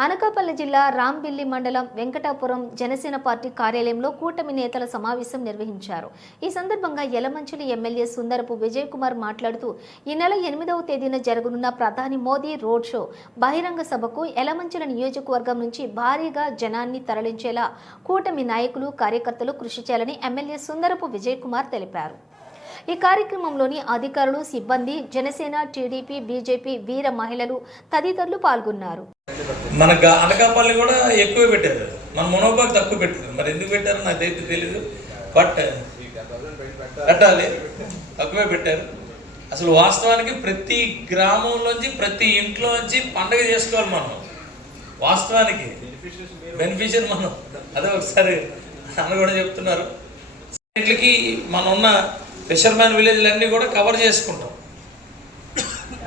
అనకాపల్లి జిల్లా రాంబిల్లి మండలం వెంకటాపురం జనసేన పార్టీ కార్యాలయంలో కూటమి నేతల సమావేశం నిర్వహించారు. ఈ సందర్భంగా యలమంచిలి ఎమ్మెల్యే సుందరపు విజయ్ కుమార్ మాట్లాడుతూ ఈ నెల ఎనిమిదవ తేదీన జరగనున్న ప్రధాని మోదీ రోడ్ షో బహిరంగ సభకు యలమంచిల నియోజకవర్గం నుంచి భారీగా జనాన్ని తరలించేలా కూటమి నాయకులు కార్యకర్తలు కృషి చేయాలని ఎమ్మెల్యే సుందరపు విజయ్ కుమార్ తెలిపారు. ఈ కార్యక్రమంలోని అధికారులు సిబ్బంది జనసేన టీడీపీ బీజేపీ వీర మహిళలు తదితరులు పాల్గొన్నారు. మనకు అనకాపల్లి కూడా ఎక్కువ పెట్టారు. మన మునోబాగ్ తక్కువ పెట్టారు. మరి ఎందుకు పెట్టారో నాకు తెలియదు బట్ పెట్టాలి. తక్కువే పెట్టారు. అసలు వాస్తవానికి ప్రతి గ్రామంలోంచి ప్రతి ఇంట్లోంచి పండగ చేసుకోవాలి మనం. వాస్తవానికి. బెనిఫిషియర్ మనం. అదే ఒకసారి అని కూడా చెప్తున్నారు. వీటికి మన ఉన్న ఫిషర్మ్యాన్ విలేజ్లన్నీ కూడా కవర్ చేసుకుంటాం.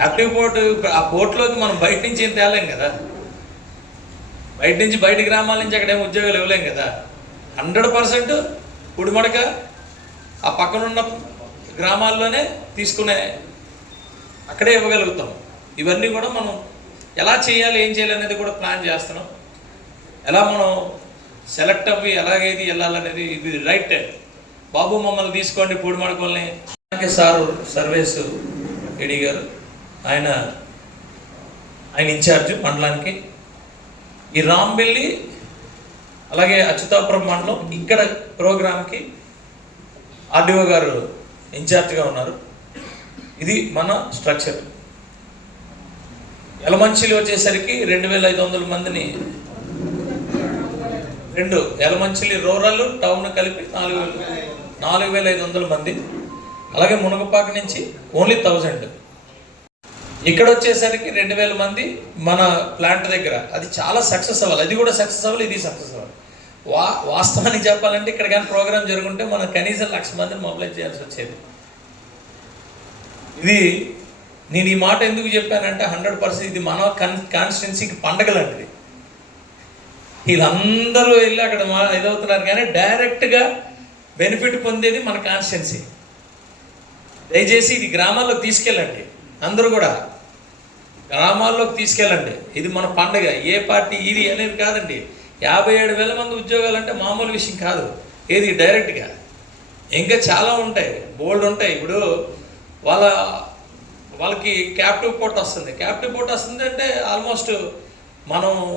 యాక్టివ్ పోర్ట్ ఆ పోర్ట్లోకి మనం బయట నుంచి ఏం తేలేం కదా. బయట నుంచి బయట గ్రామాల నుంచి అక్కడ ఏం ఉద్యోగాలు ఇవ్వలేం కదా. హండ్రెడ్ పర్సెంట్ పుడిమడక ఆ పక్కనున్న గ్రామాల్లోనే తీసుకునే అక్కడే ఇవ్వగలుగుతాం. ఇవన్నీ కూడా మనం ఎలా చేయాలి ఏం చేయాలి అనేది కూడా ప్లాన్ చేస్తున్నాం. ఎలా మనం సెలెక్ట్ అవ్వి ఎలాగేది వెళ్ళాలనేది ఇది రైట్ టైం. బాబు మమ్మల్ని తీసుకోండి పూడిమడకల్ని. అలాగే సారు సర్వేసు ఎడి గారు. ఆయన ఆయన ఇన్ఛార్జ్ మండలానికి. ఈ రాంబెల్లి అలాగే అచ్యుతాపురం మండలం ఇక్కడ ప్రోగ్రామ్కి ఆర్డీఓ గారు ఇన్ఛార్జ్గా ఉన్నారు. ఇది మన స్ట్రక్చర్. ఎలమంచిలి వచ్చేసరికి రెండు వేల ఐదు వందల మందిని రెండు ఎలమంచిలి రూరల్ టౌన్ కలిపి నాలుగు వేలు నాలుగు వేల ఐదు వందల మంది. అలాగే మునగపాక నుంచి ఓన్లీ థౌజండ్. ఇక్కడ వచ్చేసరికి రెండు వేల మంది మన ప్లాంట్ దగ్గర. అది చాలా సక్సెస్ అవ్వాలి. అది కూడా సక్సెస్ అవ్వాలి ఇది సక్సెస్ అవ్వాలి. వా వాస్తవానికి చెప్పాలంటే ఇక్కడ కానీ ప్రోగ్రామ్ జరుగుంటే మనం కనీసం లక్ష మందిని మొబిలైజ్ చేయాల్సి వచ్చేది. ఇది నేను ఈ మాట ఎందుకు చెప్పానంటే హండ్రెడ్ పర్సెంట్ ఇది మన కన్ కాన్స్టిట్యున్సీకి పండగ లాంటిది. వీళ్ళందరూ వెళ్ళి అక్కడ మా- ఇదవుతున్నారు కానీ డైరెక్ట్గా బెనిఫిట్ పొందేది మన కాన్స్టిట్యున్సీ దయచేసి ఇది గ్రామాల్లో తీసుకెళ్ళండి. అందరూ కూడా గ్రామాల్లోకి తీసుకెళ్ళండి. ఇది మన పండగ. ఏ పార్టీ ఇది అనేది కాదండి. యాభై ఏడు వేల మంది ఉద్యోగాలు అంటే మామూలు విషయం కాదు. ఏది డైరెక్ట్గా? ఇంకా చాలా ఉంటాయి. బోల్డ్ ఉంటాయి. ఇప్పుడు వాళ్ళ వాళ్ళకి క్యాప్టివ్ పోట్ వస్తుంది. క్యాప్టివ్ పోట్ వస్తుంది అంటే ఆల్మోస్ట్ మనం